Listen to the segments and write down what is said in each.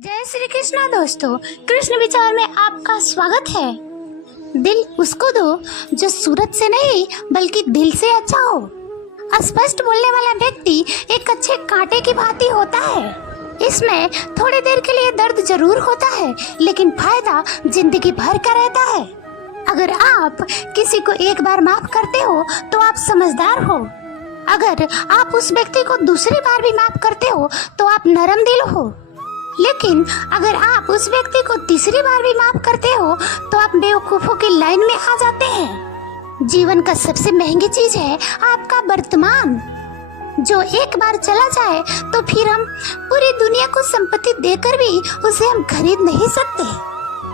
जय श्री कृष्णा दोस्तों, कृष्ण विचार में आपका स्वागत है। दिल उसको दो जो सूरत से नहीं बल्कि दिल से अच्छा हो। अस्पष्ट बोलने वाला व्यक्ति एक अच्छे कांटे की भांति होता है। इसमें थोड़ी देर के लिए दर्द जरूर होता है, लेकिन फायदा जिंदगी भर का रहता है। अगर आप किसी को एक बार माफ करते हो तो आप समझदार हो। अगर आप उस व्यक्ति को दूसरी बार भी माफ करते हो तो आप नरम दिल हो। लेकिन अगर आप उस व्यक्ति को तीसरी बार भी माफ करते हो तो आप बेवकूफों की लाइन में आ जाते हैं। जीवन का सबसे महंगी चीज है आपका वर्तमान, जो एक बार चला जाए तो फिर हम पूरी दुनिया को संपत्ति देकर भी उसे हम खरीद नहीं सकते।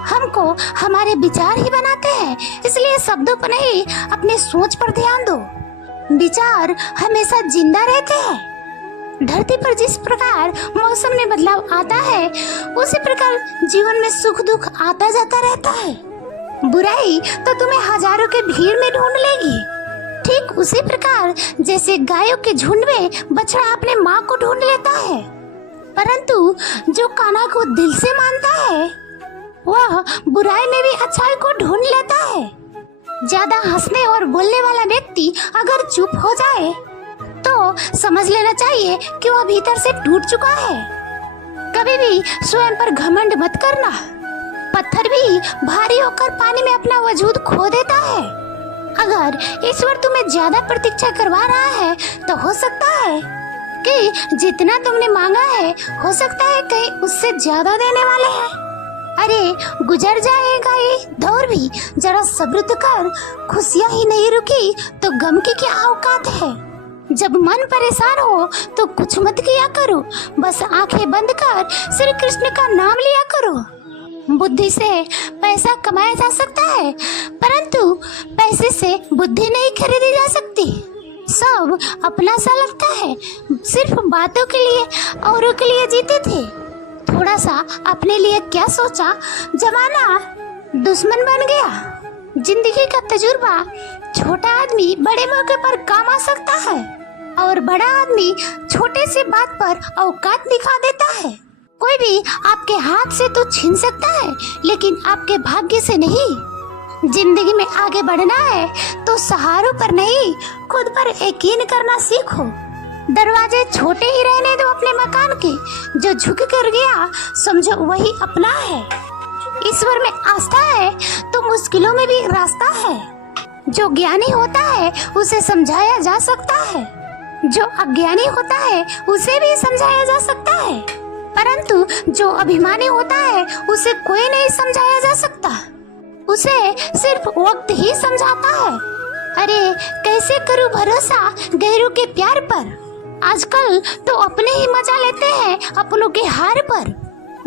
हमको हमारे विचार ही बनाते हैं, इसलिए शब्दों पर नहीं अपने सोच पर ध्यान दो। विचार हमेशा जिंदा रहते हैं। धरती पर जिस प्रकार मौसम में बदलाव आता है, उसी प्रकार जीवन में सुख दुख आता जाता रहता है। बुराई तो तुम्हें हजारों के भीड़ में ढूंढ लेगी, ठीक उसी प्रकार जैसे गायों के झुंड में बछड़ा अपने माँ को ढूंढ लेता है। परंतु जो कान्हा को दिल से मानता है, वह बुराई में भी अच्छाई को ढूंढ लेता है। ज्यादा हंसने और बोलने वाला व्यक्ति अगर चुप हो जाए तो समझ लेना चाहिए कि वह भीतर से टूट चुका है। कभी भी स्वयं पर घमंड मत करना। पत्थर भी भारी होकर पानी में अपना वजूद खो देता है। अगर ईश्वर तुम्हें ज्यादा प्रतीक्षा करवा रहा है तो हो सकता है कि जितना तुमने मांगा है, हो सकता है कहीं उससे ज्यादा देने वाले हैं। अरे गुजर जाएगा ये दौर भी, जरा सब्र कर। खुशियाँ ही नहीं रुकी तो गम की क्या औकात है। जब मन परेशान हो तो कुछ मत किया करो, बस आंखें बंद कर श्री कृष्ण का नाम लिया करो। बुद्धि से पैसा कमाया जा सकता है, परंतु पैसे से बुद्धि नहीं खरीदी जा सकती। सब अपना सा लगता है, सिर्फ बातों के लिए औरों के लिए जीते थे। थोड़ा सा अपने लिए क्या सोचा, जमाना दुश्मन बन गया। जिंदगी का तजुर्बा छोटा आदमी बड़े मौके पर काम आ सकता है, और बड़ा आदमी छोटे से बात पर औकात दिखा देता है। कोई भी आपके हाथ से तो छीन सकता है, लेकिन आपके भाग्य से नहीं। जिंदगी में आगे बढ़ना है तो सहारों पर नहीं, खुद पर यकीन करना सीखो। दरवाजे छोटे ही रहने दो अपने मकान के, जो झुक कर गया समझो वही अपना है। ईश्वर में आस्था है तो मुश्किलों में भी रास्ता है। जो ज्ञानी होता है उसे समझाया जा सकता है, जो अज्ञानी होता है उसे भी समझाया जा सकता है, परंतु जो अभिमानी होता है उसे कोई नहीं समझाया जा सकता। उसे सिर्फ वक्त ही समझाता है। अरे कैसे करूं भरोसा गैरों के प्यार पर। आजकल तो अपने ही मजा लेते हैं अपनों के हार पर।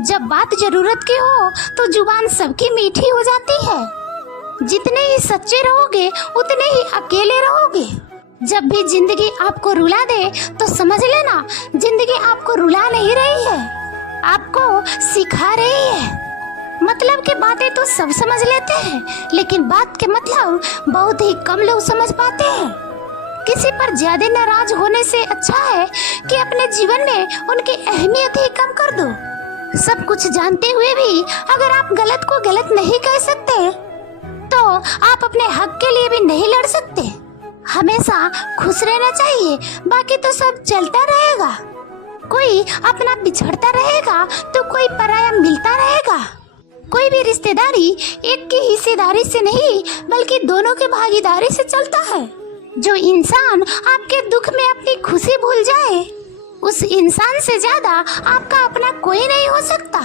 जब बात जरूरत की हो तो जुबान सबकी मीठी हो जाती है। जितने ही सच्चे रहोगे उतने ही अकेले रहोगे। जब भी जिंदगी आपको रुला दे तो समझ लेना जिंदगी आपको रुला नहीं रही है, आपको सिखा रही है। मतलब की बातें तो सब समझ लेते हैं, लेकिन बात के मतलब बहुत ही कम लोग समझ पाते हैं। किसी पर ज्यादा नाराज होने से अच्छा है कि अपने जीवन में उनकी अहमियत ही कम कर दो। सब कुछ जानते हुए भी अगर आप गलत को गलत नहीं कह सकते तो आप अपने हक के लिए भी नहीं लड़ सकते। हमेशा खुश रहना चाहिए, बाकी तो सब चलता रहेगा। कोई अपना बिछड़ता रहेगा तो कोई पराया मिलता रहेगा। कोई भी रिश्तेदारी एक की हिस्सेदारी से नहीं बल्कि दोनों की भागीदारी से चलता है। जो इंसान आपके दुख में अपनी खुशी भूल जाए, उस इंसान से ज्यादा आपका अपना कोई नहीं हो सकता।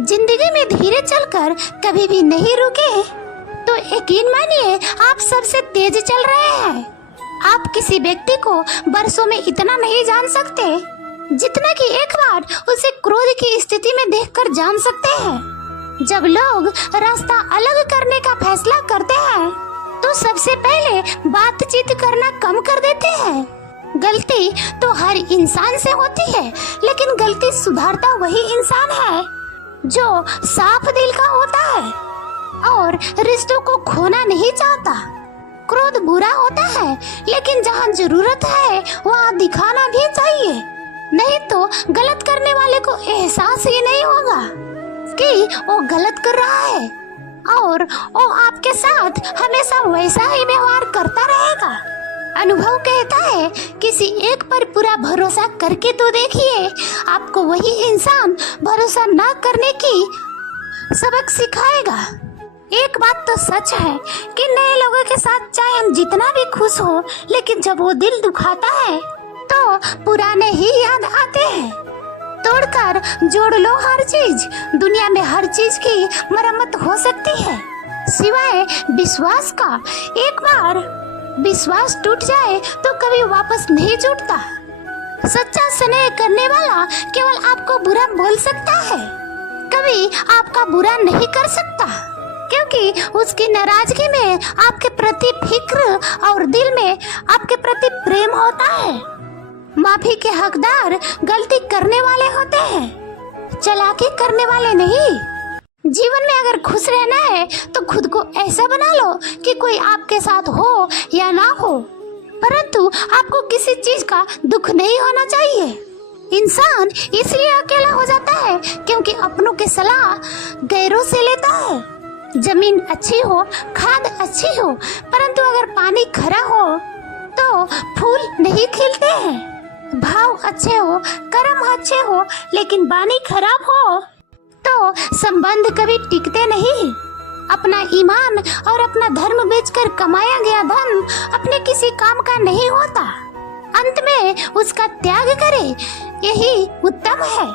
जिंदगी में धीरे चलकर कभी भी नहीं रुके तो यकीन मानिए आप सबसे तेज चल रहे हैं। आप किसी व्यक्ति को बरसों में इतना नहीं जान सकते जितना कि एक बार उसे क्रोध की स्थिति में देखकर जान सकते हैं। जब लोग रास्ता अलग करने का फैसला करते हैं तो सबसे पहले बातचीत करना कम कर देते हैं। गलती तो हर इंसान से होती है, लेकिन गलती सुधारता वही इंसान है जो साफ दिल का होता है और रिश्तों को खोना नहीं चाहता। क्रोध बुरा होता है, लेकिन जहाँ जरूरत है वहाँ दिखाना भी चाहिए, नहीं तो गलत करने वाले को एहसास ही नहीं होगा। कि वो गलत कर रहा है और वो आपके साथ हमेशा वैसा ही व्यवहार करता रहेगा। अनुभव कहता है किसी एक पर पूरा भरोसा करके तो देखिए, आपको वही इंसान भरोसा ना करने की सबक सिखाएगा। एक बात तो सच है कि नए लोगों के साथ चाहे हम जितना भी खुश हो, लेकिन जब वो दिल दुखाता है तो पुराने ही याद आते हैं। तोड़कर जोड़ लो हर चीज, दुनिया में हर चीज की मरम्मत हो सकती है सिवाय विश्वास का। एक बार विश्वास टूट जाए तो कभी वापस नहीं जुटता। सच्चा स्नेह करने वाला केवल आपको बुरा बोल सकता है, कभी आपका बुरा नहीं कर सकता, क्योंकि उसकी नाराजगी में आपके प्रति फिक्र और दिल में आपके प्रति प्रेम होता है। माफी के हकदार गलती करने वाले होते हैं, चालाकी करने वाले नहीं। जीवन में अगर खुश रहना है तो खुद को ऐसा बना लो कि कोई आपके साथ हो या ना हो, परंतु आपको किसी चीज का दुख नहीं होना चाहिए। इंसान इसलिए अकेला हो जाता है क्योंकि अपनों की सलाह गैरों से लेता है। जमीन अच्छी हो, खाद अच्छी हो, परंतु अगर पानी खरा हो तो फूल नहीं खिलते हैं। भाव अच्छे हो, कर्म अच्छे हो, लेकिन वाणी खराब हो तो संबंध कभी टिकते नहीं। अपना ईमान और अपना धर्म बेचकर कमाया गया धन अपने किसी काम का नहीं होता। अंत में उसका त्याग करे, यही उत्तम है।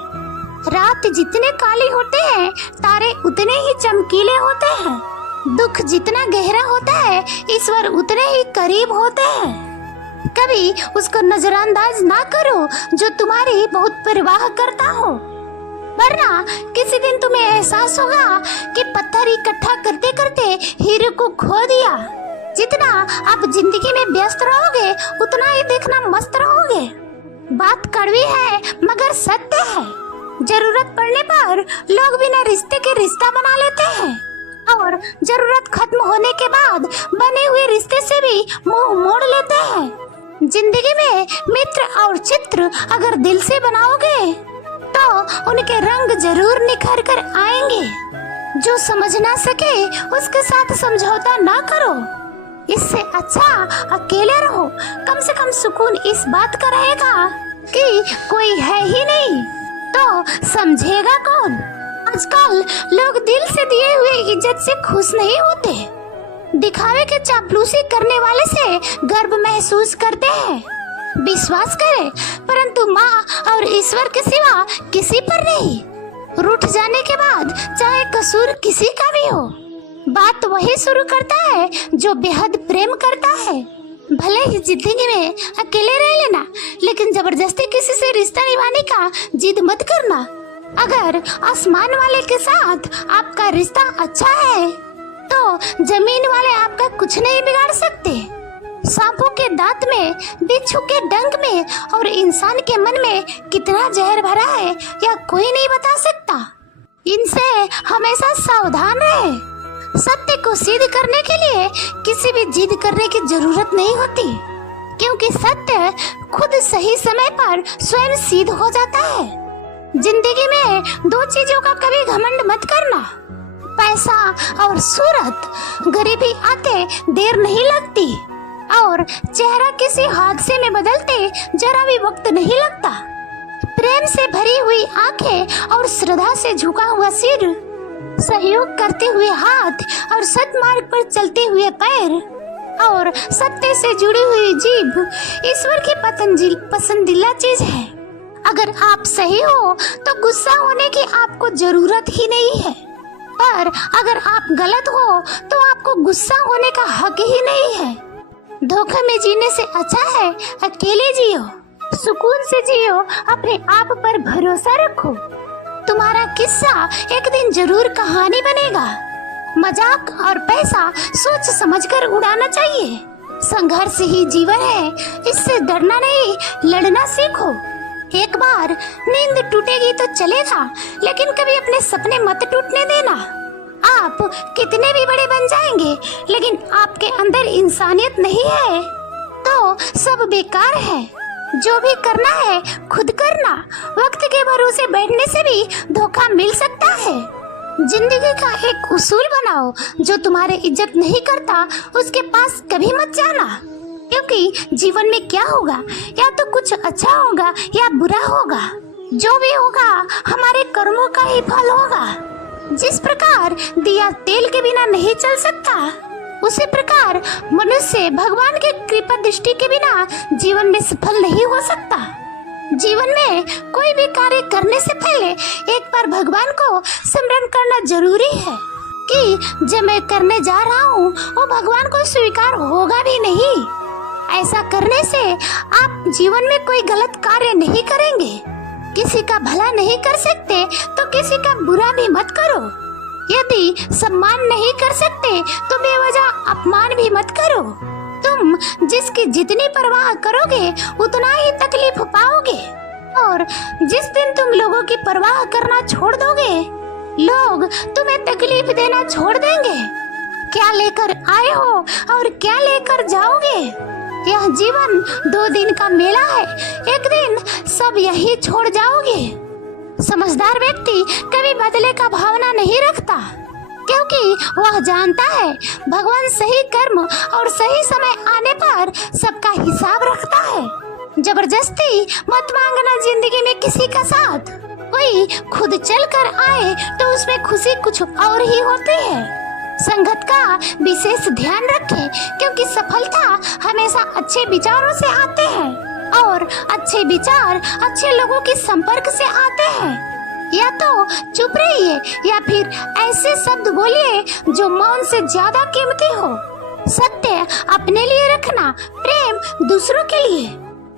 रात जितने काली होते हैं, तारे उतने ही चमकीले होते हैं। दुख जितना गहरा होता है, ईश्वर उतने ही करीब होते हैं। कभी उसको नजरअंदाज ना करो जो तुम्हारी बहुत परवाह करता हो, वरना किसी दिन तुम्हें एहसास होगा कि पत्थर इकट्ठा करते करते हीरे को खो दिया। जितना आप जिंदगी में व्यस्त रहोगे उतना ही देखना मस्त रहोगे। बात कड़वी है मगर सत्य है। जरूरत पड़ने पर लोग बिना रिश्ते के रिश्ता बना लेते हैं और जरूरत खत्म होने के बाद बने हुए रिश्ते से भी मुंह मोड़ लेते हैं। जिंदगी में मित्र और चित्र अगर दिल से बनाओगे तो उनके रंग जरूर निखर कर आएंगे। जो समझ ना सके उसके साथ समझौता ना करो, इससे अच्छा अकेले रहो। कम से कम सुकून इस बात का रहेगा कि कोई है ही नहीं, तो समझेगा कौन। आजकल लोग दिल से दिए हुए इज्जत से खुश नहीं होते, दिखावे के चापलूसी करने वाले से गर्व महसूस करते हैं। विश्वास करें, परंतु माँ और ईश्वर के सिवा किसी पर नहीं। रूठ जाने के बाद चाहे कसूर किसी का भी हो, बात वही शुरू करता है जो बेहद प्रेम करता है। भले ही जिंदगी में अकेले रह लेना, लेकिन जबरदस्ती किसी से रिश्ता निभाने का जिद मत करना। अगर आसमान वाले के साथ आपका रिश्ता अच्छा है तो जमीन वाले आपका कुछ नहीं बिगाड़ सकते। सांपों के दांत में, बिच्छू के डंक में और इंसान के मन में कितना जहर भरा है यह कोई नहीं बता सकता। इनसे हमेशा सावधान रहे। सत्य को सिद्ध करने के लिए किसी भी जिद करने की जरूरत नहीं होती, क्योंकि सत्य खुद सही समय पर स्वयं सिद्ध हो जाता है। जिंदगी में दो चीजों का कभी घमंड मत करना, पैसा और सूरत। गरीबी आते देर नहीं लगती और चेहरा किसी हादसे में बदलते जरा भी वक्त नहीं लगता। प्रेम से भरी हुई आंखें और श्रद्धा से झुका हुआ सिर, सहयोग करते हुए हाथ और सत्मार्ग पर चलते हुए पैर और सत्य से जुड़ी हुई जीभ ईश्वर की पसंदीदा चीज है। अगर आप सही हो तो गुस्सा होने की आपको जरूरत ही नहीं है, पर अगर आप गलत हो तो आपको गुस्सा होने का हक ही नहीं है। धोखे में जीने से अच्छा है अकेले जियो, सुकून से जियो, अपने आप पर भरोसा रखो। तुम्हारा किस्सा एक दिन जरूर कहानी बनेगा। मजाक और पैसा सोच समझकर उड़ाना चाहिए। संघर्ष ही जीवन है, इससे डरना नहीं, लड़ना सीखो। एक बार नींद टूटेगी तो चलेगा, लेकिन कभी अपने सपने मत टूटने देना। आप कितने भी बड़े बन जाएंगे, लेकिन आपके अंदर इंसानियत नहीं है तो सब बेकार है। जो भी करना है खुद करना। वक्त के भरोसे बैठने से भी धोखा मिल सकता है। जिंदगी का एक उसूल बनाओ, जो तुम्हारे इज्जत नहीं करता उसके पास कभी मत जाना, क्योंकि जीवन में क्या होगा, या तो कुछ अच्छा होगा या बुरा होगा। जो भी होगा हमारे कर्मों का ही फल होगा। जिस प्रकार दिया तेल के बिना नहीं चल सकता, उसी प्रकार मनुष्य भगवान की कृपा दृष्टि के बिना जीवन में सफल नहीं हो सकता। जीवन में कोई भी कार्य करने से पहले एक बार भगवान को स्मरण करना जरूरी है कि जो मैं करने जा रहा हूँ वो भगवान को स्वीकार होगा भी नहीं। ऐसा करने से आप जीवन में कोई गलत कार्य नहीं करेंगे। किसी का भला नहीं कर सकते तो किसी का बुरा भी मत करो। यदि सम्मान नहीं कर सकते तो बेवजह अपमान भी मत करो। तुम जिसकी जितनी परवाह करोगे उतना ही तकलीफ पाओगे, और जिस दिन तुम लोगों की परवाह करना छोड़ दोगे, लोग तुम्हें तकलीफ देना छोड़ देंगे। क्या लेकर आए हो और क्या लेकर जाओगे? यह जीवन 2 दिन का मेला है, एक दिन सब यही छोड़ जाओगे। समझदार व्यक्ति कभी बदले का भावना नहीं रखता, क्योंकि वह जानता है भगवान सही कर्म और सही समय आने पर सबका हिसाब रखता है। जबरदस्ती मत मांगना जिंदगी में किसी का साथ। कोई खुद चल कर आए तो उसमें खुशी कुछ और ही होती है। संगत का विशेष ध्यान रखें, क्योंकि सफलता हमेशा अच्छे विचारों से आते हैं, और अच्छे विचार अच्छे लोगों के संपर्क से आते हैं। या तो चुप रहिए या फिर ऐसे शब्द बोलिए जो मौन से ज्यादा कीमती हो। सत्य अपने लिए रखना, प्रेम दूसरों के लिए,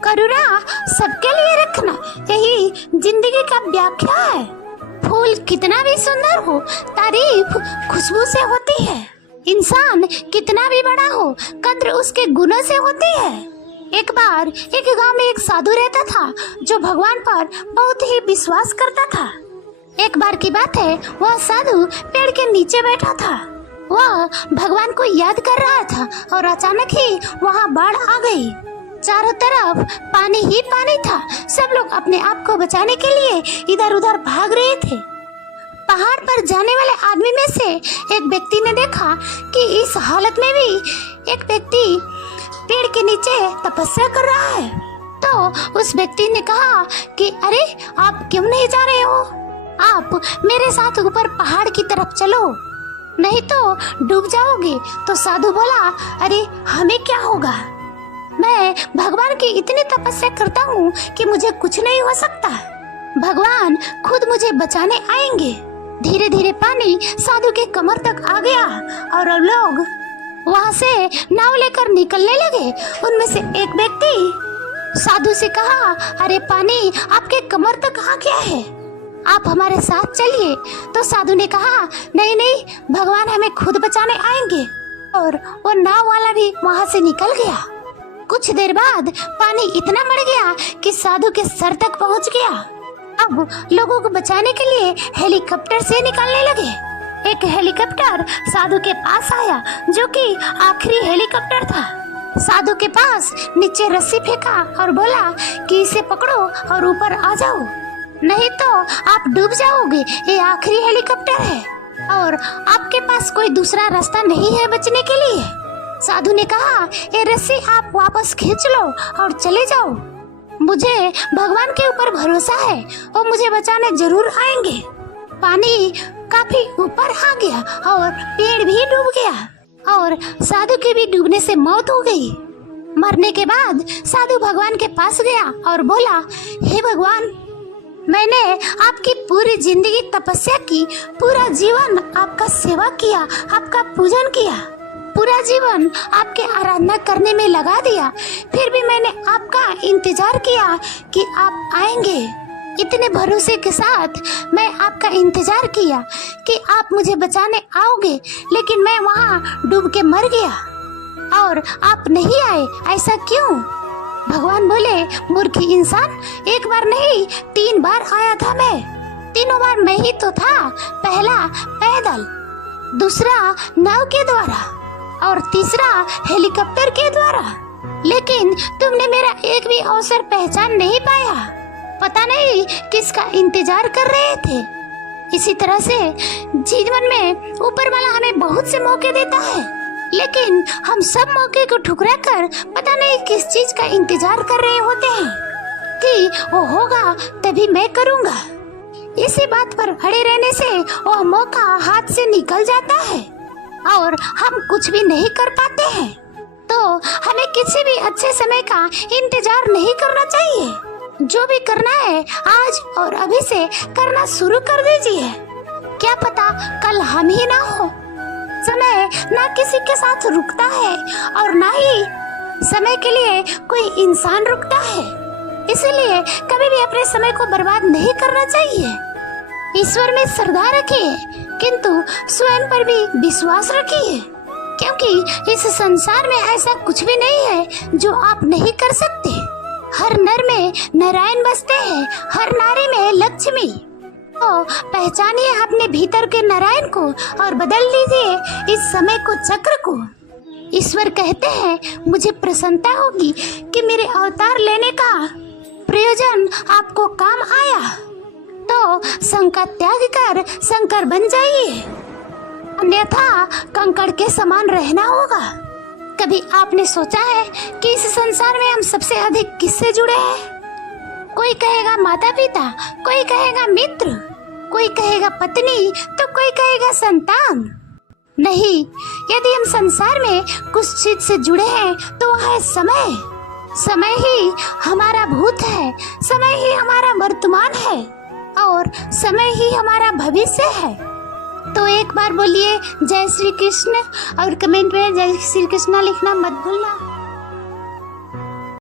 करुणा सबके लिए रखना, यही जिंदगी का व्याख्या है। फूल कितना भी सुंदर हो, तारीफ खुशबू से होती है। इंसान कितना भी बड़ा हो, कद्र उसके गुणों से होती है। एक बार एक गांव में एक साधु रहता था जो भगवान पर बहुत ही विश्वास करता था। एक बार की बात है, वह साधु पेड़ के नीचे बैठा था। वह भगवान को याद कर रहा था और अचानक ही वहाँ बाढ़ आ गई। चारों तरफ पानी ही पानी था। सब लोग अपने आप को बचाने के लिए इधर उधर भाग रहे थे। पहाड़ पर जाने वाले आदमी में से एक व्यक्ति ने देखा कि इस हालत में भी एक व्यक्ति पेड़ के नीचे तपस्या कर रहा है। तो उस व्यक्ति ने कहा कि अरे, आप क्यों नहीं जा रहे हो? आप मेरे साथ ऊपर पहाड़ की तरफ चलो, नहीं तो डूब जाओगे। तो साधु बोला, अरे हमें क्या होगा, मैं भगवान की इतनी तपस्या करता हूँ कि मुझे कुछ नहीं हो सकता। भगवान खुद मुझे बचाने आएंगे। धीरे धीरे पानी साधु के कमर तक आ गया और लोग वहाँ से नाव लेकर निकलने लगे। उनमें से एक व्यक्ति साधु से कहा, अरे पानी आपके कमर तक आ गया है, आप हमारे साथ चलिए। तो साधु ने कहा, नहीं नहीं, भगवान हमें खुद बचाने आएंगे। और वो नाव वाला भी वहाँ से निकल गया। कुछ देर बाद पानी इतना बढ़ गया कि साधु के सर तक पहुँच गया। अब लोगों को बचाने के लिए हेलीकॉप्टर से निकलने लगे। एक हेलीकॉप्टर साधु के पास आया, जो कि आखिरी हेलीकॉप्टर था। साधु के पास नीचे रस्सी फेंका और बोला कि इसे पकड़ो और ऊपर आ जाओ, नहीं तो आप डूब जाओगे। ये आखिरी हेलीकॉप्टर है और आपके पास कोई दूसरा रास्ता नहीं है बचने के लिए। साधु ने कहा, ये रस्सी आप वापस खींच लो और चले जाओ। मुझे भगवान के ऊपर भरोसा है, वो मुझे बचाने जरूर आएंगे। पानी काफी ऊपर आ गया और पेड़ भी डूब गया और साधु के भी डूबने से मौत हो गई। मरने के बाद साधु भगवान के पास गया और बोला, हे भगवान, मैंने आपकी पूरी जिंदगी तपस्या की, पूरा जीवन आपका सेवा किया, आपका पूजन किया, पूरा जीवन आपके आराधना करने में लगा दिया। फिर भी मैंने आपका इंतजार किया कि आप आएंगे। इतने भरोसे के साथ मैं आपका इंतजार किया कि आप मुझे बचाने आओगे, लेकिन मैं वहाँ डूब के मर गया और आप नहीं आए। ऐसा क्यों? भगवान बोले, मूर्ख इंसान, एक बार नहीं 3 बार आया था मैं। तीनों बार मैं ही तो था। पहला पैदल, दूसरा नाव के द्वारा और तीसरा हेलीकॉप्टर के द्वारा। लेकिन तुमने मेरा एक भी अवसर पहचान नहीं पाया। पता नहीं किसका इंतजार कर रहे थे। इसी तरह से जीवन में ऊपर वाला हमें बहुत से मौके देता है, लेकिन हम सब मौके को ठुकरा कर पता नहीं किस चीज का इंतजार कर रहे होते हैं कि वो होगा तभी मैं करूँगा। इसी बात पर अड़े रहने से वह मौका हाथ से निकल जाता है और हम कुछ भी नहीं कर पाते हैं। तो हमें किसी भी अच्छे समय का इंतजार नहीं करना चाहिए। जो भी करना है आज और अभी से करना शुरू कर दीजिए। क्या पता कल हम ही ना हो। समय ना किसी के साथ रुकता है और ना ही समय के लिए कोई इंसान रुकता है। इसीलिए कभी भी अपने समय को बर्बाद नहीं करना चाहिए। ईश्वर में श्रद्धा रखिए, किंतु स्वयं पर भी विश्वास रखिए, क्योंकि इस संसार में ऐसा कुछ भी नहीं है जो आप नहीं कर सकते। हर नर में नारायण बसते हैं, हर नारी में लक्ष्मी। तो पहचानिए अपने भीतर के नारायण को और बदल लीजिए इस समय को, चक्र को। ईश्वर कहते हैं मुझे प्रसन्नता होगी कि मेरे अवतार लेने का प्रयोजन आपको काम आया, तो शंका त्याग कर शंकर बन जाइए, अन्यथा कंकड़ के समान रहना होगा। कभी आपने सोचा है कि इस संसार में हम सबसे अधिक किससे जुड़े हैं? कोई कहेगा माता पिता, कोई कहेगा मित्र, कोई कहेगा पत्नी, तो कोई कहेगा संतान। नहीं, यदि हम संसार में कुछ चीज से जुड़े हैं तो वह है समय। समय ही हमारा भूत है, समय ही हमारा वर्तमान है और समय ही हमारा भविष्य है। तो एक बार बोलिए जय श्री कृष्ण और कमेंट में जय श्री कृष्ण लिखना मत भूलना।